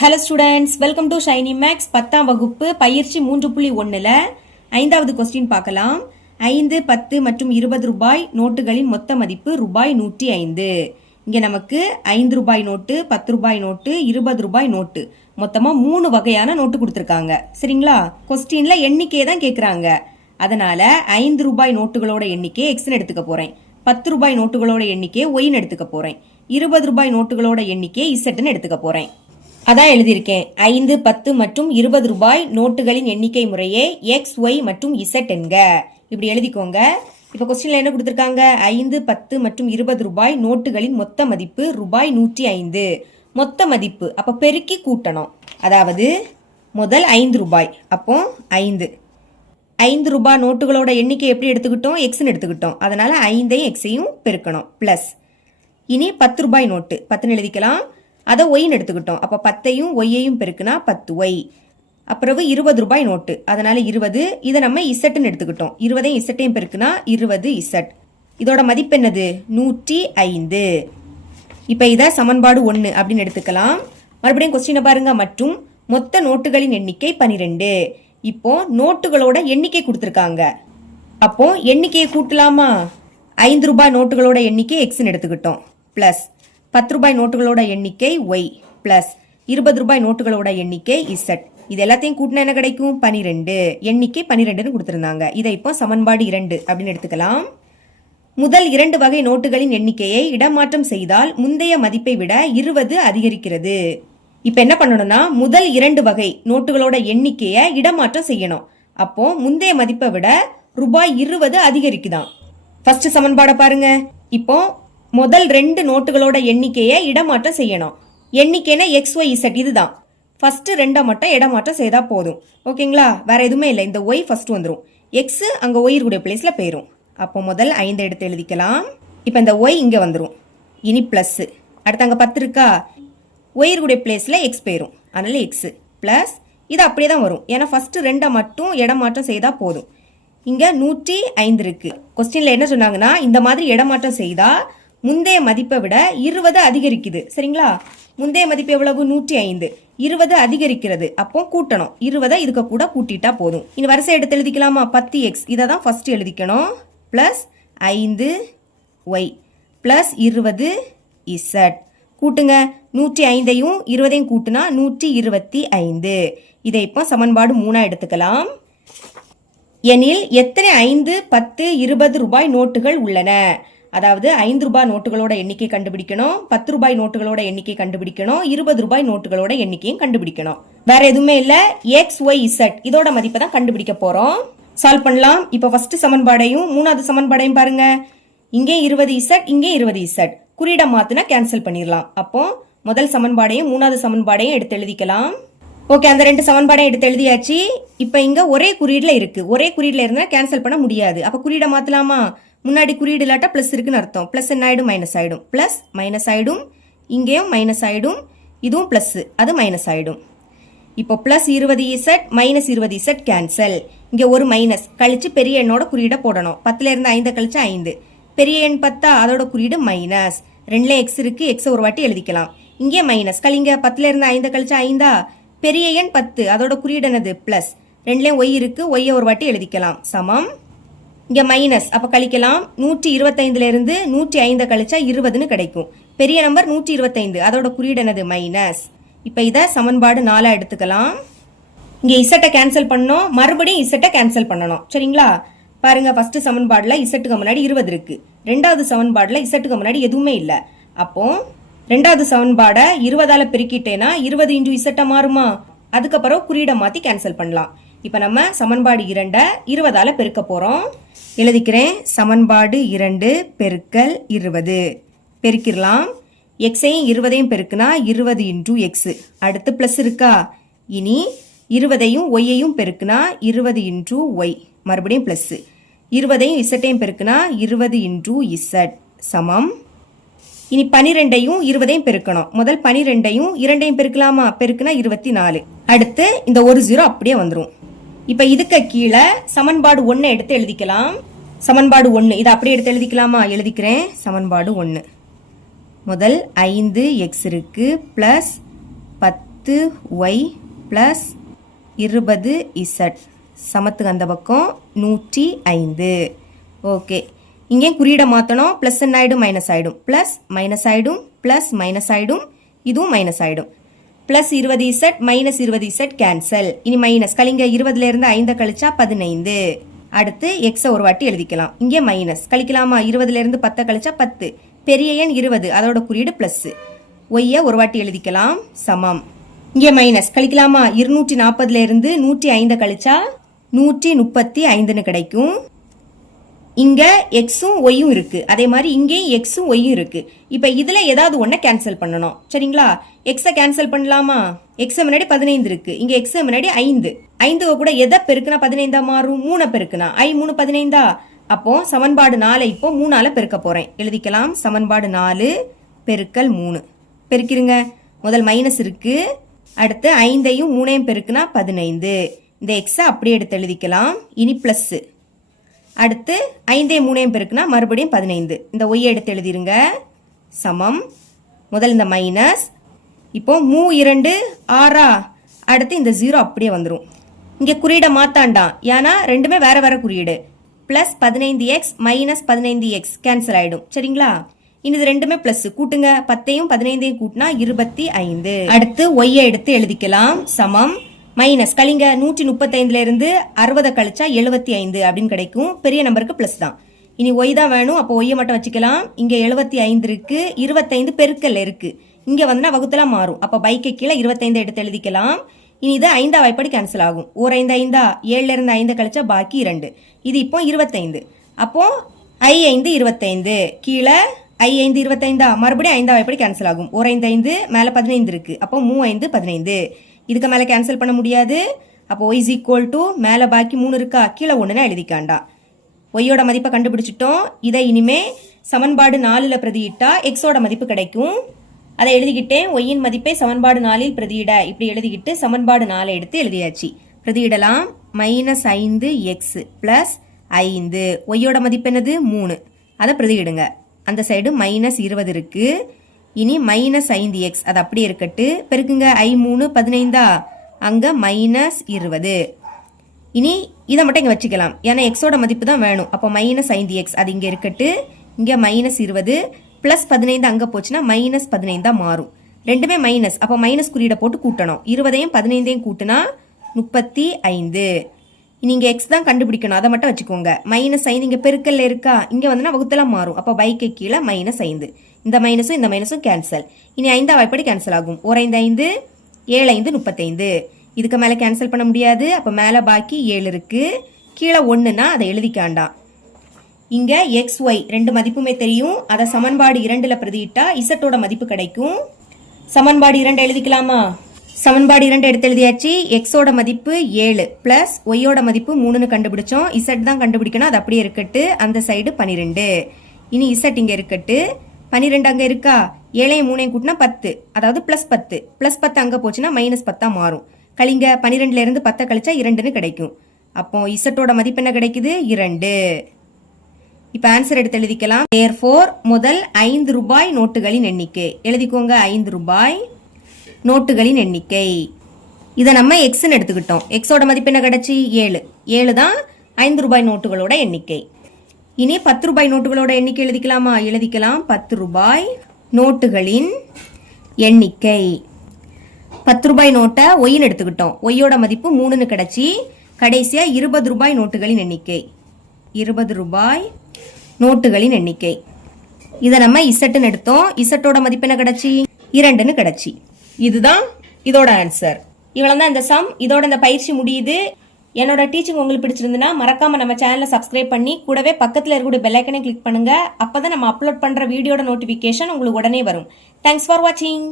Hello students, welcome to Shiny Maths 10ஆம் வகுப்பு பயிற்சி 3.1ல் 5வது கொஸ்டின் பார்க்கலாம். 5, 10 மற்றும் 20 ரூபாய் நோட்டுகளின் மொத்த மதிப்பு ரூபாய் 105. இங்கே நமக்கு 5 ரூபாய் நோட்டு, 10 ரூபாய் நோட்டு, 20 ரூபாய் நோட்டு, மொத்தமாக 3 வகையான நோட்டு கொடுத்துருக்காங்க. சரிங்களா? கொஸ்டின்ல எண்ணிக்கையை தான் கேட்குறாங்க. அதனால 5 ரூபாய் நோட்டுகளோட எண்ணிக்கை எக்ஸ்ன்னு எடுத்துக்க போறேன். 10 ரூபாய் நோட்டுகளோட எண்ணிக்கை ஒய்ன்னு எடுத்துக்க போறேன். 20 ரூபாய் நோட்டுகளோட எண்ணிக்கை இசட்னு எடுத்துக்க போறேன். அதான் எழுதியிருக்கேன். 5, 10 மற்றும் 20 ரூபாய் நோட்டுகளின் எண்ணிக்கை முறையே எக்ஸ், ஒய் மற்றும் இசட் என்க. இப்படி எழுதிக்கோங்க. இப்போ கொஸ்டின்ல என்ன கொடுத்துருக்காங்க? 5, 10 மற்றும் 20 ரூபாய் நோட்டுகளின் மொத்த மதிப்பு ரூபாய் 105. மொத்த மதிப்பு அப்போ பெருக்கி கூட்டணும். அதாவது முதல் 5 ரூபாய், அப்போ 5 ரூபாய் நோட்டுகளோட எண்ணிக்கை எப்படி எடுத்துக்கிட்டோம்? எக்ஸ்ன்னு எடுத்துக்கிட்டோம். அதனால 5ஐயும் எக்ஸையும் பெருக்கணும். பிளஸ் இனி 10 ரூபாய் நோட்டு 10ன்னு எழுதிக்கலாம். அதை ஒய்ன்னு எடுத்துக்கிட்டோம். அப்போ 10ஐயும் ஒய்யையும் பெருக்குனா 10 ஒய். அப்புறம் 20 ரூபாய் நோட்டு, அதனால 20. இதை நம்ம இசட்னு எடுத்துக்கிட்டோம். 20ஐயும் இசட்டையும் பெருக்குனா 20 இசட். இதோட மதிப்பு என்னது? 105. இப்போ இதை சமன்பாடு 1 அப்படின்னு எடுத்துக்கலாம். மறுபடியும் கொஸ்டினை பாருங்க. மற்றும் மொத்த நோட்டுகளின் எண்ணிக்கை 12. இப்போ நோட்டுகளோட எண்ணிக்கை கொடுத்துருக்காங்க. அப்போ எண்ணிக்கையை கூட்டலாமா? 5 ரூபாய் நோட்டுகளோட எண்ணிக்கை எக்ஸ்ன்னு எடுத்துக்கிட்டோம். பிளஸ் 10 ரூபாய் நோட்டுகளோட எண்ணிக்கை ஒய், பிளஸ் 20 ரூபாய் நோட்டுகளோட எண்ணிக்கை இசட். இது எல்லாத்தையும் கூட்டினா என்ன கிடைக்கும்? 12. எண்ணிக்கை 12ன்னு கொடுத்துருந்தாங்க. இதை இப்போ சமன்பாடு 2 அப்படின்னு எடுத்துக்கலாம். முதல் 2 வகை நோட்டுகளின் எண்ணிக்கையை இடமாற்றம் செய்தால் முந்தைய மதிப்பை விட 20 அதிகரிக்கிறது. இப்போ என்ன பண்ணணும்னா, முதல் 2 வகை நோட்டுகளோட எண்ணிக்கையை இடமாற்றம் செய்யணும். அப்போ முந்தைய மதிப்பை விட ரூபாய் 20 அதிகரிக்குதான். ஃபர்ஸ்ட் சமன்பாடை பாருங்க. இப்போ முதல் 2 நோட்டுகளோட எண்ணிக்கையை இடமாற்றம் செய்யணும். எண்ணிக்கைனா எக்ஸ், ஒய், இசட் இதுதான். ஃபர்ஸ்ட் 2 மட்டும் இடமாற்றம் செய்தா போதும். ஓகேங்களா? வேற எதுவுமே இல்லை. இந்த ஒய் ஃபர்ஸ்ட் வந்துடும். எக்ஸ் அங்கே ஒய்ருடைய பிளேஸ்ல போயிடும். அப்போ முதல் 5 எடுத்து எழுதிக்கலாம். இப்போ இந்த ஒய் இங்கே வந்துடும். இனி பிளஸ் அடுத்து அங்கே 10 இருக்கா? ஒய்ருடைய பிளேஸ்ல எக்ஸ் போயிடும். அதனால எக்ஸ் பிளஸ் இது அப்படியே தான் வரும். ஏன்னா ஃபர்ஸ்ட் 2 மட்டும் இடமாற்றம் செய்தா போதும். இங்க 105 இருக்கு. கொஸ்டின்ல என்ன சொன்னாங்கன்னா, இந்த மாதிரி இடமாற்றம் செய்தா முந்தைய மதிப்பை விட 20 அதிகரிக்குது. சரிங்களா? முந்தைய மதிப்பு எவ்வளவு? 105. 20 அதிகரிக்கிறது. அப்போ கூட்டணும். 20 இதுக்கு கூட கூட்டிட்டா போதும். இனி வரிசை எடுத்து எழுதிக்கலாமா? 10x இதை தான் ஃபர்ஸ்ட் எழுதிக்கணும். Plus 5 Y plus 20 Z. கூட்டுங்க. 105ஐயும் 20ஐயும் கூட்டுனா 125. இதை இப்போ சமன்பாடு 3 எடுத்துக்கலாம். எனில் எத்தனை 5, 10, 20 ரூபாய் நோட்டுகள் உள்ளன? அதாவது 5 ரூபாய் நோட்டுகளோட எண்ணிக்கை கண்டுபிடிக்கணும், 10 ரூபாய் நோட்டுகளோட எண்ணிக்கை கண்டுபிடிக்கணும், 20 ரூபாய் நோட்டுகளோட எண்ணிக்கையும் கண்டுபிடிக்கணும். வேற எதுவுமே இல்ல. எக்ஸ், ஒய், இசட் இதோட மதிப்பை தான் கண்டுபிடிக்க போறோம். சால்வ் பண்ணலாம். இப்போ ஃபர்ஸ்ட் சமன்பாடையும் 3வது சமன்பாடையும் பாருங்க. இங்கே 20 இசட், இங்கே 20 இசட். குறியிட மாத்தினா கேன்சல் பண்ணிடலாம். அப்போ முதல் சமன்பாடையும் 3வது சமன்பாடையும் எடுத்து எழுதிக்கலாம். ஓகே, அந்த 2 சமன்பாடையும் எடுத்து எழுதியாச்சு. இப்போ இங்க ஒரே குறியீடுல இருக்கு. ஒரே குறியீடுல இருந்தா கேன்சல் பண்ண முடியாது. அப்ப குறியிட மாத்தலாமா? முன்னாடி குறியீடு இல்லாட்டா பிளஸ் இருக்குன்னு அர்த்தம். பிளஸ் என்ன ஆயிடும்? மைனஸ் ஆயிடும். பிளஸ் மைனஸ் ஆயிடும். இங்கேயும் மைனஸ் ஆயிடும். இதுவும் பிளஸ், அது மைனஸ் ஆயிடும். இப்போ plus 20 Z minus 20 Z cancel. இங்க ஒரு மைனஸ் கழிச்சு பெரிய எண்ணோட குறியீட போடணும். 10ல இருந்து 5 கழிச்சு 5. பெரிய எண் 10 அதோட குறியீடு மைனஸ். 2ல எக்ஸ் இருக்கு. எக்ஸ் ஒரு வாட்டி எழுதிக்கலாம். இங்கே மைனஸ் கழிங்க. 10ல இருந்து 5 கழிச்சு 5. பெரிய எண் 10 அதோட குறியீடு என்னது? பிளஸ். 2லயும் ஒய் இருக்கு. ஒய்யை ஒரு வாட்டி எழுதிக்கலாம். சமம். இங்க மைனஸ் அப்ப கழிக்கலாம். 125ல இருந்து 105 கழிச்சா 20ன்னு கிடைக்கும். பெரிய நம்பர் 125 அதோட குறியீடு என்னது? மைனஸ். இப்ப இத சமன்பாடு 4 எடுத்துக்கலாம். இங்க இசட்டை கேன்சல் பண்ணோம். மறுபடியும் இசட்டை கேன்சல் பண்ணணும். சரிங்களா? பாருங்க, ஃபர்ஸ்ட் சமன்பாடுல இசட்டுக்கு முன்னாடி 20 இருக்கு. 2வது சமன்பாடுல இசட்டுக்கு முன்னாடி எதுவுமே இல்ல. அப்போ 2வது சமன்பாட 20ஆல பெருக்கிட்டேனா 20 இன்டு இசட்டா மாறுமா? அதுக்கப்புறம் குறியீட மாத்தி கேன்சல் பண்ணலாம். இப்ப நம்ம சமன்பாடு 2 20ஆல பெருக்க போறோம். எழுதிக்கிறேன். சமன்பாடு 2 பெருக்கல் 20 பெருக்கிடலாம். எக்ஸையும் 20ஐயும் பெருக்குனா 20 இன்டூ எக்ஸ். அடுத்து பிளஸ் இருக்கா? இனி 20ஐயும் ஒய்யையும் பெருக்குனா 20 இன்டூ ஒய். மறுபடியும் பிளஸ். 20ஐயும் இசட்டையும் பெருக்குனா 20 இன்டூ இசட் சமம். இனி 12ஐயும் 20ஐயும் பெருக்கணும். முதல் 12ஐயும் 2ஐயும் பெருக்கலாமா? பெருக்குனா 24. அடுத்து இந்த ஒரு 0 அப்படியே வந்துடும். இப்ப இதுக்கு கீழே சமன்பாடு 1 எடுத்து எழுதிக்கலாம். சமன்பாடு 1 இதை அப்படியே எடுத்து எழுதிக்கலாமா? எழுதிக்கிறேன். சமன்பாடு 1 முதல் 5x இருக்கு பிளஸ் 10 10y ப்ளஸ் 20z சமத்துக்கு அந்த பக்கம் 105. ஓகே, இங்கே குறியீடை மாற்றணும். ப்ளஸ் என்ன ஆகிடும், மைனஸ் ஆகிடும். ப்ளஸ் மைனஸ் ஆகிடும், ப்ளஸ் மைனஸ் ஆகிடும், இதுவும் மைனஸ் ஆகிடும். Plus 20z minus 20z cancel. இனி மைனஸ் கழிங்க, 20லேருந்து 5 கழிச்சா 15. அடுத்து எக்ஸை ஒரு வாட்டி எழுதிக்கலாம். இங்கே மைனஸ் கழிக்கலாமா, 20லேருந்து 10 கழிச்சா 10. பெரிய எண் 20, அதோட குறியீடு ப்ளஸ். ஒய்யை ஒரு வாட்டி எழுதிக்கலாம், சமம். இங்கே மைனஸ் கழிக்கலாமா, 240லேருந்து 105 கழிச்சா 135ன்னு கிடைக்கும். இங்க எக்ஸும் ஒய்யும் இருக்கு, அதே மாதிரி இங்கேயும் எக்ஸும் ஒய்யும் இருக்கு. இப்ப இதுல ஏதாவது ஒன்றை கேன்சல் பண்ணணும். சரிங்களா, எக்ஸை கேன்சல் பண்ணலாமா? எக்ஸ் முன்னாடி 15 இருக்கு, இங்க எக்ஸ் முன்னாடி 5. 5 கூட எதை பெருக்குனா 15 மாறும், 3 பெருக்குனா. 3 15. அப்போ சமன்பாடு 4 இப்போ 3ஆல பெருக்க போறேன். எழுதிக்கலாம், சமன்பாடு 4 பெருக்கல் 3. பெருக்கிருங்க. முதல் மைனஸ் இருக்கு, அடுத்து 5ஐயும் 3ஐயும் பெருக்குனா 15. இந்த எக்ஸை அப்படியே எடுத்து எழுதிக்கலாம். இனி பிளஸ். அடுத்து 5ஐயும் 3ஐயும் பெருக்குனா மறுபடியும் 15. இந்த ஒய்யை எடுத்து எழுதிருங்க, சமம். முதல் இந்த மைனஸ், இப்போ 2 6. அடுத்து இந்த 0 அப்படியே வந்துடும். இங்கே குறியீடை மாத்தாண்டாம், ஏன்னா ரெண்டுமே வேற வேற குறியீடு. Plus 15x minus 15x cancel ஆயிடும். சரிங்களா, இனி இது ரெண்டுமே பிளஸ். கூட்டுங்க, 10ஐயும் 15ஐயும் கூட்டினா 25. அடுத்து ஒய்யை எடுத்து எழுதிக்கலாம், சமம். மைனஸ் கழிங்க, 135லேருந்து 60 கழிச்சா 75 அப்படின்னு கிடைக்கும். பெரிய நம்பருக்கு பிளஸ் தான். இனி ஒய் தான் வேணும், அப்போ ஒய்யை மட்டும் வச்சுக்கலாம். இங்கே 75 இருக்கு, 25 பெருக்கல் இருக்கு. இங்கே வந்துனா வகுத்தலாம் மாறும். அப்போ பைக்கு கீழே 25 எடுத்து எழுதிக்கலாம். இனி இது 5 வாய்ப்படி கேன்சல் ஆகும். ஒரு 5 5, 7லேருந்து 5 கழிச்சா பாக்கி 2. இது இப்போ 25. அப்போ I5 25, கீழே I5 25. மறுபடியும் 5 வாய்ப்படி கேன்சல் ஆகும். ஒரு 5 5, மேலே 15 இருக்கு. அப்போ 3 5 15. இதுக்கு மேலே கேன்சல் பண்ண முடியாது. அப்போ y = மேலே பாக்கி 3 இருக்கா, கீழே 1ன்னு எழுதிக்காண்டா. ஒய்யோட மதிப்பை கண்டுபிடிச்சிட்டோம். இதை இனிமே சமன்பாடு 4ல் பிரதியிட்டா எக்ஸோட மதிப்பு கிடைக்கும். அதை எழுதிக்கிட்டேன். ஒய்யின் மதிப்பை சமன்பாடு 4ல் பிரதியிட இப்படி எழுதிக்கிட்டு சமன்பாடு 4 எடுத்து எழுதியாச்சு. பிரதியிடலாம். -5x + 5. ஒய்யோட மதிப்பு என்னது, 3. அதை பிரதியிடுங்க. அந்த சைடு -20 இருக்கு. இனி -5x அது அப்படியே இருக்கட்டு. பெருக்குங்க, I3 15. அங்க -20. இனி இதை மட்டும் இங்கே வச்சுக்கலாம், ஏன்னா எக்ஸோட மதிப்பு தான் வேணும். அப்போ -5x அது இங்கே இருக்கட்டு. இங்கே -20 ப்ளஸ் 15 அங்கே போச்சுன்னா -15 தான் மாறும். ரெண்டுமே மைனஸ், அப்போ மைனஸ் குறியீடை போட்டு கூட்டணும். 20ஐயும் 15ஐயும் கூட்டினா 35. நீங்கள் எக்ஸ் தான் கண்டுபிடிக்கணும், அதை மட்டும் வச்சுக்கோங்க. -5 இங்கே பெருக்கல்ல இருக்கா, இங்கே வந்துன்னா வகுத்தலாம் மாறும். அப்போ பைக்கு கீழே -5. இந்த மைனஸும் இந்த மைனஸும் கேன்சல். இனி 5ஆம் வாய்ப்படி கேன்சல் ஆகும். ஒரு 5 5, 7 5 35. இதுக்கு மேலே கேன்சல் பண்ண முடியாது. அப்போ மேலே பாக்கி 7 இருக்கு, கீழே 1ன்னா அதை எழுதிக்காண்டாம். இங்கே எக்ஸ் ஒய் ரெண்டு மதிப்புமே தெரியும். அதை சமன்பாடு 2ல் பிரதியிட்டா இசட்டோட மதிப்பு கிடைக்கும். சமன்பாடு 2 எழுதிக்கலாமா? சமன்பாடு 2 எடுத்து எழுதியாச்சு. எக்ஸோட மதிப்பு 7 ப்ளஸ் ஒய்யோட மதிப்பு 3ன்னு கண்டுபிடிச்சோம். இசட் தான் கண்டுபிடிக்கணும், அது அப்படியே இருக்கட்டு. அந்த சைடு 12. இனி இசட் இங்கே இருக்கட்டு. 12 அங்கே இருக்கா, 7ஐயும் 3ஐயும் கூட்டினா 10, அதாவது +10. +10 அங்கே போச்சுன்னா -10 மாறும். கழிங்க, 12லேருந்து 10 கழிச்சா 2ன்னு கிடைக்கும். அப்போ இசட்டோட மதிப்பு என்ன கிடைக்குது, 2. இப்போ ஆன்சர் எடுத்து எழுதிக்கலாம். தேர்ஃபோர் முதல் 5 ரூபாய் நோட்டுகளின் எண்ணிக்கை எழுதிக்கோங்க. 5 ரூபாய் நோட்டுகளின் எண்ணிக்கை. இதை நம்ம எக்ஸ்ன்னு எடுத்துக்கிட்டோம். எக்ஸோட மதிப்பு என்ன கிடைச்சி, 7. 7 தான் 5 ரூபாய் நோட்டுகளோட எண்ணிக்கை. இனி 10 ரூபாய் நோட்டுகளோட எண்ணிக்கை எழுதிக்கலாமா? எழுதிக்கலாம். 10 ரூபாய் நோட்டுகளின் எண்ணிக்கை. 10 ரூபாய் நோட்டை ஒய்ன்னு எடுத்துக்கிட்டோம். ஒய்யோட மதிப்பு 3ன்னு கிடைச்சி. கடைசியா 20 ரூபாய் நோட்டுகளின் எண்ணிக்கை. 20 ரூபாய் நோட்டுகளின் எண்ணிக்கை. இதை நம்ம இசட்டுன்னு எடுத்தோம். இசட்டோட மதிப்பு என்ன கிடைச்சி, 2ன்னு கிடைச்சி. இதுதான் இதோட ஆன்சர். இவ்வளவு தான் இந்த சம். இதோட இந்த பயிற்சி முடியுது. என்னோட டீச்சிங் உங்களுக்கு பிடிச்சிருந்துன்னா மறக்காம நம்ம சேனலை சப்ஸ்கிரைப் பண்ணி கூடவே பக்கத்தில் இருக்கக்கூடிய பெல் ஐக்கனை கிளிக் பண்ணுங்க. அப்பதான் நம்ம அப்லோட் பண்ற வீடியோட நோட்டிபிகேஷன் உங்களுக்கு உடனே வரும். தேங்க்ஸ் ஃபார் வாட்சிங்.